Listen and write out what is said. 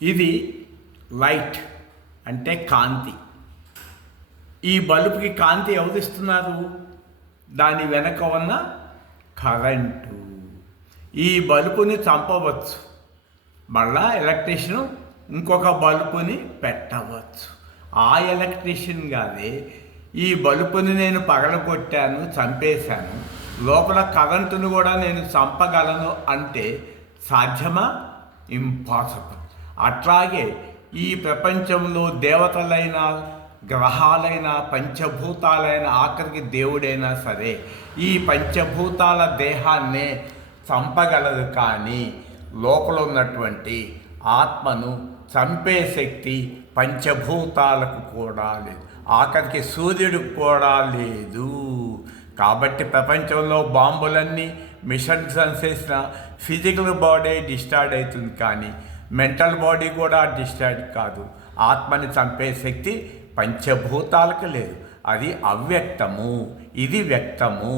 ఇది లైట్ అంటే కాంతి. ఈ బల్బుకి కాంతి ఎవరిస్తున్నారు? దాని వెనక ఉన్న కరెంటు. ఈ బల్బుని చంపవచ్చు, మళ్ళా ఎలక్ట్రీషియన్ ఇంకొక బల్బుని పెట్టవచ్చు. ఆ ఎలక్ట్రీషియన్ గానే ఈ బల్బుని నేను పగలగొట్టాను, చంపేశాను, లోపల కరెంటును కూడా నేను చంపగలను అంటే సాధ్యమా? ఇంపాసిబుల్. అట్లాగే ఈ ప్రపంచంలో దేవతలైన, గ్రహాలైన, పంచభూతాలైన, ఆఖరికి దేవుడైనా సరే ఈ పంచభూతాల దేహాన్నే చంపగలదు, కానీ లోపల ఉన్నటువంటి ఆత్మను చంపే శక్తి పంచభూతాలకు కూడా లేదు, ఆఖరికి సూర్యుడికి కూడా లేదు. కాబట్టి ప్రపంచంలో బాంబులన్నీ మిషన్స్ చేసిన ఫిజికల్ బాడీ డిస్టార్డ్ అవుతుంది, కానీ మెంటల్ బాడీ కూడా డిస్టార్డ్ కాదు. ఆత్మని చంపే శక్తి పంచభూతాలకు లేదు. అది అవ్యక్తము, ఇది వ్యక్తము.